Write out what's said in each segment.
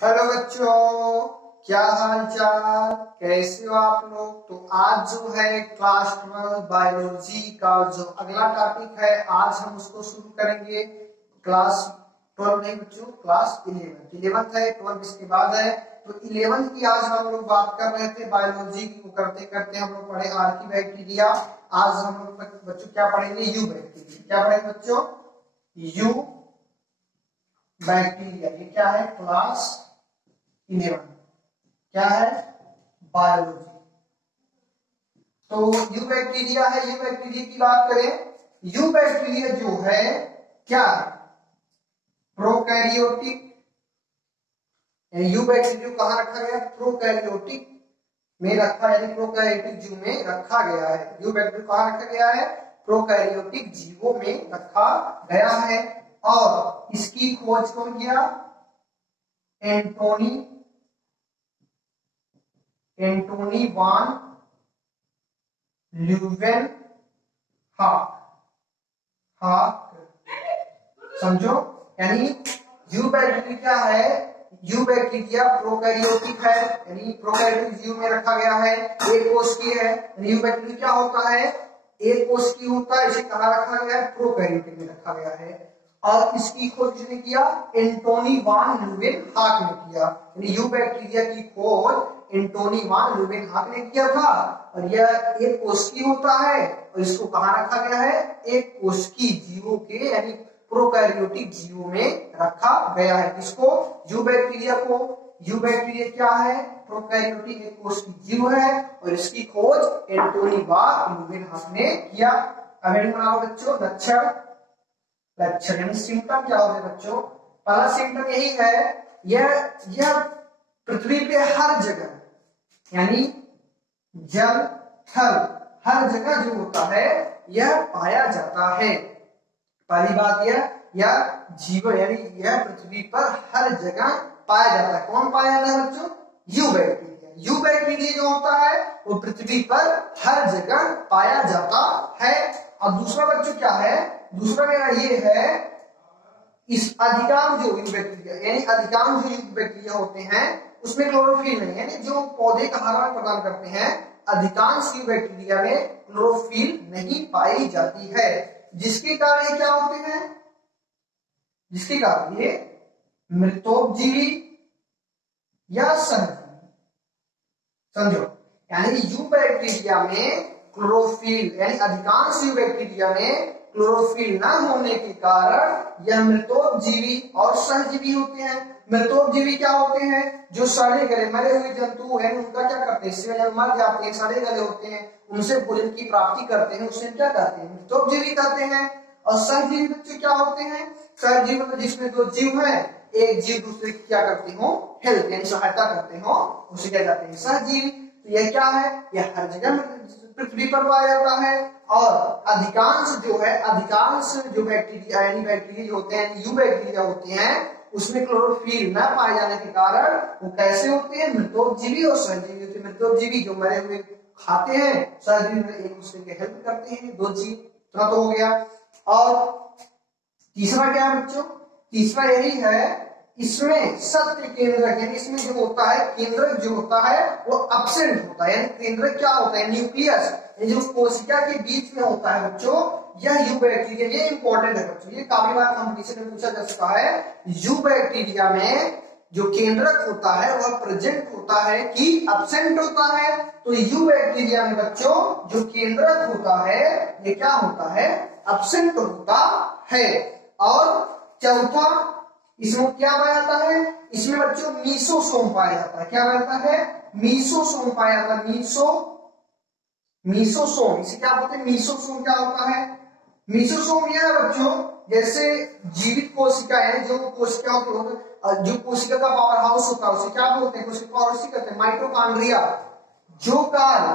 Hello बच्चों, क्या हाल चाल, कैसे हो आप लोग। तो आज जो है क्लास 12 बायोलॉजी का जो अगला टॉपिक है, आज हम उसको शुरू करेंगे। क्लास 12 नहीं बच्चों, क्लास 11 है, 12 इसके बाद है। तो 11 की आज हम लोग बात कर रहे थे बायोलॉजी को। करते करते हम लोग पढ़े आर्की बैक्टीरिया। आज हम लोग बच्चों क्या पढ़ेंगे, यू बैक्टीरिया। क्या पढ़ेंगे बच्चों, यू बैक्टीरिया। ये क्या है, क्लास 11 क्या है, बायोलॉजी। तो यू बैक्टीरिया है। यू बैक्टीरिया की बात करें, यू बैक्टीरिया जो है क्या है, प्रोकैरियोटिक। यू बैक्टीरिया कहां रखा गया, प्रोकैरियोटिक में रखा, यानी प्रोकैरियोटिक जीव में रखा गया है। यू बैक्टीरिया कहां रखा गया है, प्रोकैरियोटिक जीवों में रखा गया है। और इसकी खोज कौन किया, एंटोनी वान ल्यूवेनहॉक। समझो, यानी यू बैक्टीरिया क्या है, यू बैक्टीरिया प्रोकैरियोटिक है, यानी प्रोकैरियोटिक जीव में रखा गया है, एक कोशिकीय है। यू बैक्टीरिया क्या होता है, एक कोशिकीय होता है। इसे कहां रखा गया है, प्रोकैरियोटिक में रखा गया है। और इसकी खोज किसने किया, एंटोनी वान ल्यूवेनहॉक ने किया। यानी यू बैक्टीरिया की खोज एंटोनी वान ल्यूवेनहॉक ने किया था। और यह एक कोशिकीय होता है, और इसको कहां रखा गया है, एक कोशिकीय जीवों के यानी प्रोकैरियोटिक जीवों में रखा गया है। किसको, यू बैक्टीरिया को। यू बैक्टीरिया क्या है, प्रोकैरियोटिक एक कोशिकीय जीव है, और इसकी खोज एंटोनी वान ल्यूवेनहॉक ने किया। अब बनाओ बच्चों लक्षण। लक्षण यानी सिम्टम क्या होते हैं बच्चों, पहला सिम्टम यही है, यह पृथ्वी पे हर जगह यानी जल थल हर जगह जो होता है यह पाया जाता है। पहली बात यह जीव यानी यह पृथ्वी पर हर जगह पाया जाता है। कौन पाया जाता है बच्चों, यू बैक्टीरिया। यू बैक्टीरिया जो होता है वो पृथ्वी पर हर जगह पाया जाता है। और दूसरा बच्चों क्या है, दूसरा मेरा ये है, इस अधिकांश जो यू बैक्टीरिया यानी अधिकांश जो यू बैक्टीरिया होते हैं उसमें क्लोरोफिल नहीं, यानी जो पौधे का हरा रंग प्रदान करते हैं, अधिकांश यू बैक्टीरिया में क्लोरोफिल नहीं पाई जाती है। जिसके कारण ये क्या होते हैं, जिसके कारण ये मृतोपजीवी या सहजीवी। समझो, यानी यू बैक्टीरिया में क्लोरोफिल यानी अधिकांश यू बैक्टीरिया में क्लोरोफिल न होने के कारण यह मृतोपजीवी और सहजीवी होते हैं। मृतोपजीवी क्या होते हैं, जो सड़े गले मरे हुए जंतु हैं उनका क्या करते हैं, इससे मर जाते हैं, सड़े गले होते हैं, उनसे भोजन की प्राप्ति करते हैं, उससे क्या कहते हैं, मृतोपजीवी कहते हैं। और सहजीवी बच्चे क्या होते हैं, सहजीवी मतलब जिसमें दो जीव है, एक जीव दूसरे की क्या करते हो, हेल्प यानी सहायता करते हो, उसे क्या कहते हैं, सहजीवी। तो यह क्या है, यह हर जगह पृथ्वी पर पाया जाता है। और अधिकांश जो बैक्टीरिया यानी बैक्टीरिया जो होते हैं, यू बैक्टीरिया होते हैं, उसमें क्लोरोफिल न पाए जाने के कारण वो कैसे होते हैं, मृतोपजीवी और सहजीवी होते हैं। मृतोपजीवी जो मरे हुए खाते हैं, सहजीवी में एक दूसरे के हेल्प करते हैं, दो जीव। तो हो गया। और तीसरा क्या है बच्चों, तीसरा यही है, इसमें सत्य केंद्रक यानी इसमें जो होता है केंद्रक जो होता है वो एब्सेंट होता है। यानी केंद्रक क्या होता है, न्यूक्लियस जो कोशिका के बीच में होता है बच्चों, यह यू बैक्टीरिया, ये इंपॉर्टेंट है बच्चों, ये काफी बार कंपटीशन में पूछा जा चुका है। यू बैक्टीरिया में जो केंद्रक होता है वह प्रेजेंट होता है कि एब्सेंट होता है। तो यू बैक्टीरिया में बच्चों जो केंद्रक होता है ये क्या होता है, एब्सेंट होता है। और चौथा, इसमें क्या पाया जाता है, इसमें बच्चों मीसोसोम पाया जाता है। क्या पाया जाता है, मीसोसोम पाया जाता है। मीसोसोम इसे क्या बोलते हैं, मीसोसोम क्या होता है, मीसोसोम यह है बच्चों, जैसे जीवित कोशिका है, जो कोशिका जो कोशिका का पावर हाउस होता है उसे क्या बोलते हैं, कोशिका पावर हाउस कहते हैं माइटोकॉन्ड्रिया। जो कार्य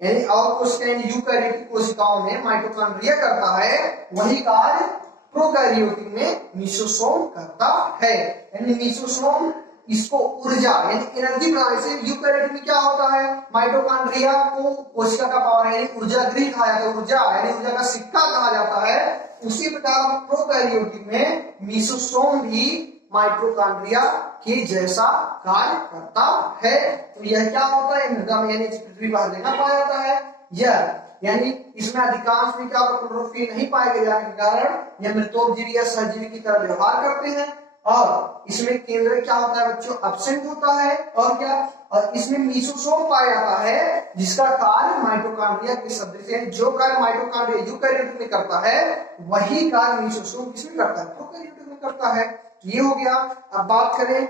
यानी और कोशिका यूकैरियोटिक कोशिकाओं में माइटोकॉन्ड्रिया करता है, वही कार्य प्रोकैरियोटिक में मीसोसोम करता है। यानी मीसोसोम इसको ऊर्जा यानी एनर्जी बनाने से, यूकैरियोट में क्या होता है, माइटोकॉन्ड्रिया को कोशिका का पावर यानी ऊर्जा गृह कहा जाता है, ऊर्जा यानी ऊर्जा का सिक्का कहा जाता है। उसी प्रकार प्रोकैरियोटिक में मीसोसोम भी माइटोकॉन्ड्रिया के जैसा कार्य करता है। तो यह क्या होता है, मृदा में यानी पृथ्वी पर हर जगह पाया जाता है। यह यानी इसमें अधिकांश में क्या होता है, क्लोरोफिल नहीं पाए जाने के कारण यह मृतोपजीवी या सहजीवी की तरह व्यवहार करते हैं। और इसमें केंद्र क्या होता है बच्चों, एब्सेंट होता है। और क्या, और इसमें मीसोसोम पाया जाता है जिसका कार्य माइटोकॉन्ड्रिया के सदृश है। जो कार्य माइटोकॉन्ड्रिया यूकैरियोट में करता है वही कार्य मीसोसोम किसमें करता है, प्रोकैरियोट में करता है। ये हो गया। अब बात करें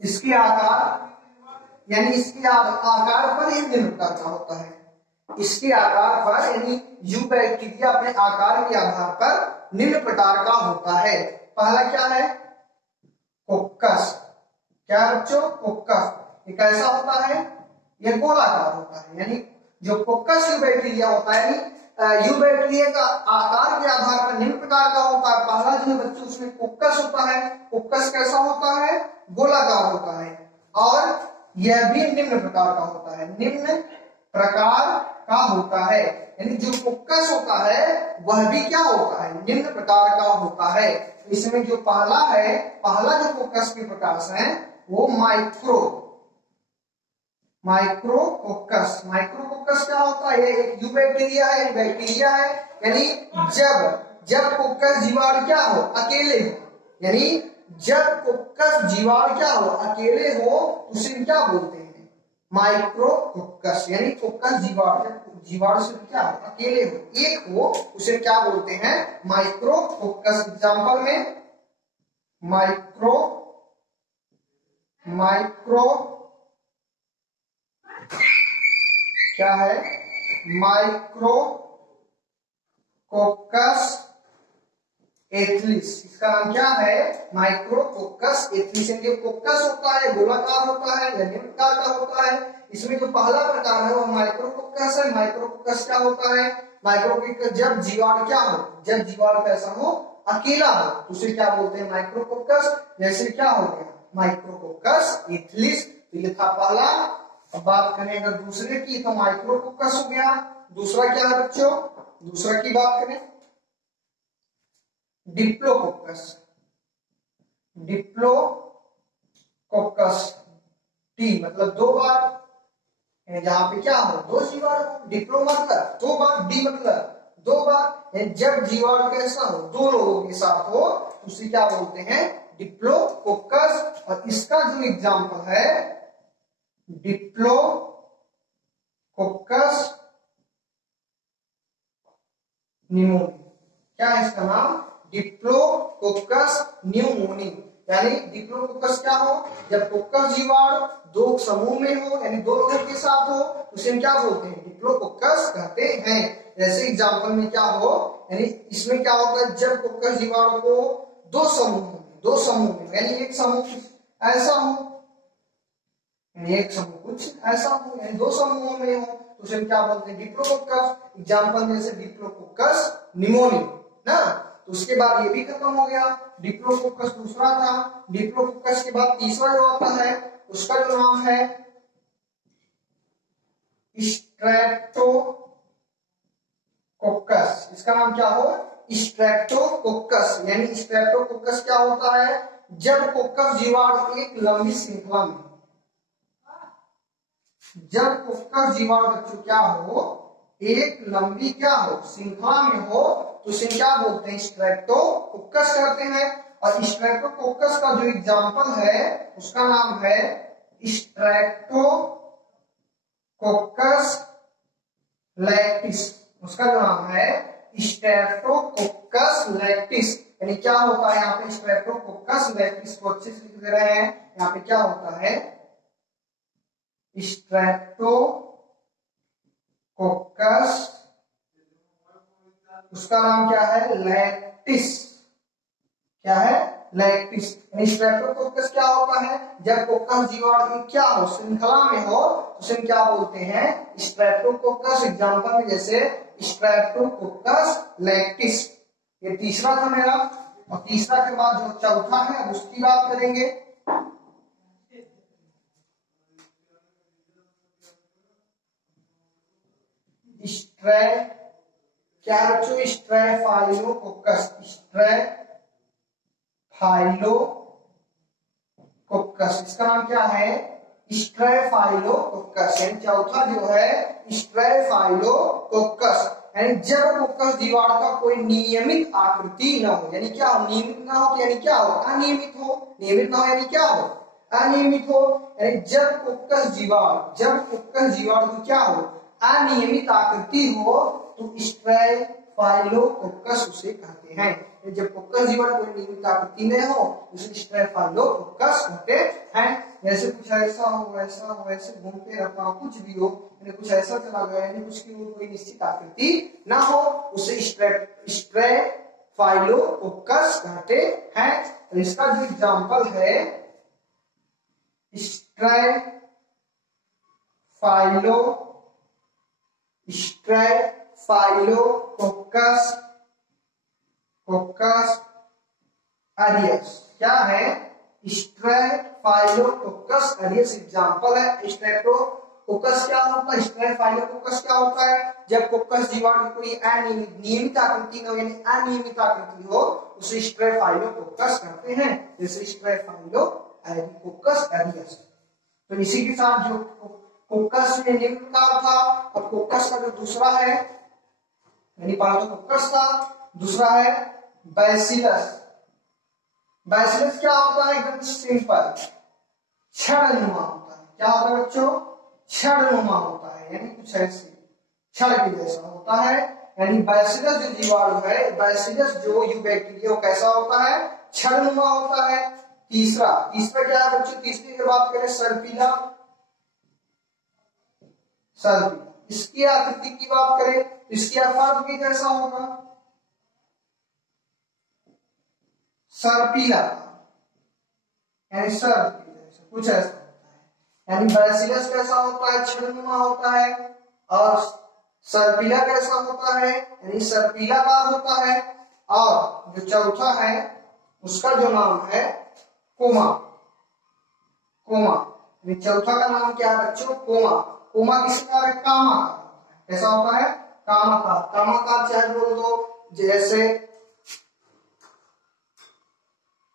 इसके आकार, यानी इसके आकार पर एक निम्न प्रकार का होता है। इसके आकार पर यानी यूबैक्टीरिया अपने आकार के आधार पर निम्न प्रकार का होता है। पहला क्या है, कोक्कस। क्या बच्चों, कोक्कस। ये कैसा होता है, यह गोलाकार होता है। यानी जो कोक्कस यूबैक्टीरिया होता है, यूबैक्टीरिया का आकार के आधार पर निम्न प्रकार का होता है। पहला जो बच्चों उसमें कोक्कस होता है। कोक्कस कैसा होता है, गोलाकार होता है। और यह भी निम्न प्रकार का होता है, निम्न प्रकार का होता है। यानी जो कोक्कस होता है वह भी क्या होता है, निम्न प्रकार का होता है। इसमें जो पहला है, पहला जो कोक्कस के प्रकार है वो माइक्रोकोक्कस। माइक्रोकोक्कस क्या होता है, एक यूबैक्टीरिया है, बैक्टीरिया है। यानी जब कोक्कस जीवाणु क्या हो, अकेले हो, यानी जब कोक्कस जीवाणु क्या हो, अकेले हो, उसे क्या बोलते हैं, माइक्रोकोक्कस। यानी कोक्कस जीवाणु से क्या हो, अकेले हो, एक हो, उसे क्या बोलते हैं, माइक्रोकोक्कस। एग्जांपल में माइक्रो क्या है, माइक्रोकोक्कस एथिलिस। इसका नाम क्या है, माइक्रोकोक्कस एथिलिस। जो कोक्कस होता है गोलाकार होता है या निम्न प्रकार का होता है। इसमें जो पहला प्रकार है वो माइक्रोकोक्कस है। माइक्रोकोक्कस क्या होता है, माइक्रोकोक्कस जब जीवाणु क्या हो, जब जीवाणु कैसा हो, अकेला हो, उसे क्या बोलते हैं, माइक्रोकोक्कस। जैसे क्या हो गया, माइक्रोकोक्कस एथिलिस। तो ये था पहला। अब बात करें अगर दूसरे की, तो माइक्रोकोक्कस हो गया। दूसरा क्या है बच्चों, दूसरा की बात करें डिप्लोकोक्कस। टी मतलब दो बार, जहां पे क्या हो, दो जीवाणु। डिप्लो मतलब दो बार, डी मतलब दो बार। जब जीवाणु कैसा हो, दो लोगों के साथ हो, उसे क्या बोलते हैं, डिप्लोकोक्कस। और इसका जो एग्जांपल है डिप्लोकोक्कस निमोनी। क्या है इसका नाम, डिप्लोकोक्कस न्यूमोनी। यानी डिप्लोकोक्कस क्या हो, जब कोक्कस जीवाणु दो समूह में हो, यानी दो लोगों के साथ हो, उसे क्या बोलते हैं, डिप्लोकोक्कस कहते हैं। जैसे एग्जांपल में क्या हो, यानी इसमें क्या होता है, जब कोक्कस जीवाणु को दो समूह में, यानी एक समूह ऐसा हो, एक समूह कुछ ऐसा हो, यानी दो समूहों में हो, तो उसे क्या बोलते हैं, डिप्लोकोक्कस। एग्जांपल में जैसे डिप्लोकोक्कस निमोनी ना। तो उसके बाद ये भी खत्म हो गया, डिप्लोकोक्कस दूसरा था। डिप्लोकोक्कस के बाद तीसरा जो आता है उसका जो नाम है स्ट्रेप्टोकोक्कस। इसका नाम क्या हो, स्ट्रेप्टोकोक्कस। यानी स्ट्रेप्टोकोक्कस क्या होता है, जब कोक्कस जीवाणु एक लंबी श्रृंखला में, जब कोक्कस जीवाणु बच्चों क्या हो, एक लंबी क्या हो, श्रृंखला में हो, तो उसे क्या बोलते हैं, स्ट्रेप्टोकोक्कस कहते हैं। और स्ट्रेप्टोकोक्कस का जो एग्जांपल है उसका नाम है स्ट्रेप्टोकोक्कस लैक्टिस। उसका जो नाम है स्ट्रेप्टोकोक्कस लैक्टिस। यानी क्या होता है, यहाँ पे स्ट्रेप्टोकोक्कस लैक्टिस को अच्छे से लिख दे रहे हैं। यहाँ पे क्या होता है, स्ट्रेप्टोकोक्कस, उसका नाम क्या है, लैक्टिस। क्या है, लैक्टिस। स्ट्रेप्टोकोक्कस क्या होता है, जब कोक्कस जीवाणु क्या हो, श्रृंखला में हो, उसे क्या बोलते हैं, स्ट्रेप्टोकोक्कस। एग्जांपल में जैसे स्ट्रेप्टोकोक्कस लैक्टिस। ये तीसरा था मेरा। और तीसरा के बाद जो चौथा है अब उसकी बात करेंगे। क्या बच्चों, स्ट्रेफाइलोकोक्कस। कोक्कस, इसका नाम क्या है? स्ट्रेफाइलोकोक्कस। यानी चौथा जो है स्ट्रेफाइलोकोक्कस, यानी जब कोक्कस जीवाणु का कोई नियमित आकृति न हो, यानी क्या हो? नियमित ना हो तो यानी क्या हो? अनियमित हो। नियमित ना हो यानी क्या हो? अनियमित हो। यानी जब कोक्कस जीवाणु क्या हो? अनियमित आकृति हो तो स्ट्रेफाइलोकोक्कस उसे कहते हैं। जब कोक्कस जीवाणु कोई नियमित आकृति में हो उसे स्ट्रेफाइलोकोक्कस कहते हैं। जैसे कुछ ऐसा हो ऐसे घूमते रहता हो, कुछ भी हो, यानी कुछ ऐसा चला गया, यानी कुछ की कोई निश्चित आकृति ना हो, उसे स्ट्रेफाइलोकोक्कस कहते हैं। इसका जो एग्जाम्पल है कोक्कस एरियस, क्या है? स्ट्रेफाइलोकोक्कस एरियस एग्जांपल है। स्ट्रेप्टोकोकस क्या होता है? स्ट्रेफाइलोकोकस क्या होता है? जब कोक्कस जीवाणु कोई नियमित आकृति न हो, यानी अनियमित आकृति हो, उसे स्ट्रेफाइलोकोकस कहते हैं। जैसे स्ट्रेफाइलोकोकस एरियस। तो इसी के साथ जो कोक्कस में निम्न प्रकार था, और कोक्कस का जो दूसरा है, यानी पहला तो कोक्कस था, दूसरा है बैसिलस। बैसिलस क्या होता है? एकदम सिंपल, छड़नुमा होता है। क्या होता है बच्चों? छड़नुमा होता है, यानी कुछ ऐसे छड़ के जैसा होता है। यानी बैसिलस जो जीवाणु है, बैसिलस जो यूबैक्टीरिया, कैसा होता है? छड़नुमा होता है। तीसरा क्या है बच्चों? तीसरी की बात करें सर्पिला, इसकी आकृति की बात करें, इसकी आकार भी कैसा होगा? सर्पिला, यानी सर्प जैसा कुछ ऐसा होता है। यानी बैसिलस कैसा होता है? छड़नुमा होता है। और सर्पिला कैसा होता है? यानी सर्पिला का होता है। और जो चौथा है उसका जो नाम है कोमा। चौथा का नाम क्या है बच्चों? कोमा। कोमा किसका है? कामा का होता है। कैसा होता है? कामा का चाहे बोल दो, जैसे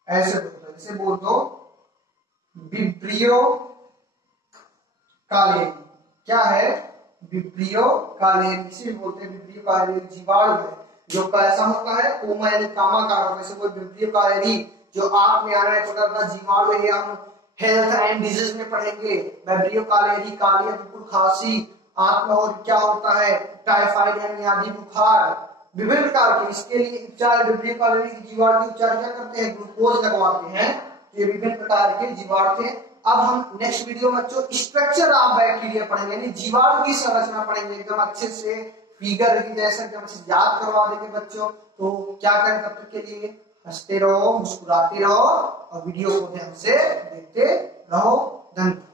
ऐसे बोल दो, जैसे बोल दो विब्रियो कालेरी। क्या है? विब्रियो कालेरी, इसे बोलते हैं विब्रियो कालेरी जीवाणु है जो कैसा होता है? कोमा यानी कामाकार। जैसे कोई विब्रियो कालेरी जो आप में आना है पकड़ना जीवाणु है, हम हेल्थ एंड डिजीज में पढ़ेंगे। विब्रियो कालेरी, कालिया, बिल्कुल खांसी, आंत में और क्या होता है? टाइफाइड यानी आदि बुखार, विभिन्न प्रकार के। इसके लिए उपचार विब्रियो कालेरी जीवाणु के उपचार क्या करते हैं? ग्लूकोज लगवाते हैं। ये विभिन्न प्रकार के जीवाणु थे। अब हम नेक्स्ट वीडियो में बच्चों स्ट्रक्चर ऑफ बैक्टीरिया पढ़ेंगे, यानी जीवाणु की संरचना पढ़ेंगे एकदम अच्छे से, फिगर की जैसा एकदम अच्छे से याद करवा देंगे बच्चों। तो क्या करें तब तक के लिए? हंसते रहो, मुस्कुराते रहो और वीडियो को ध्यान से देखते रहो। धन्यवाद।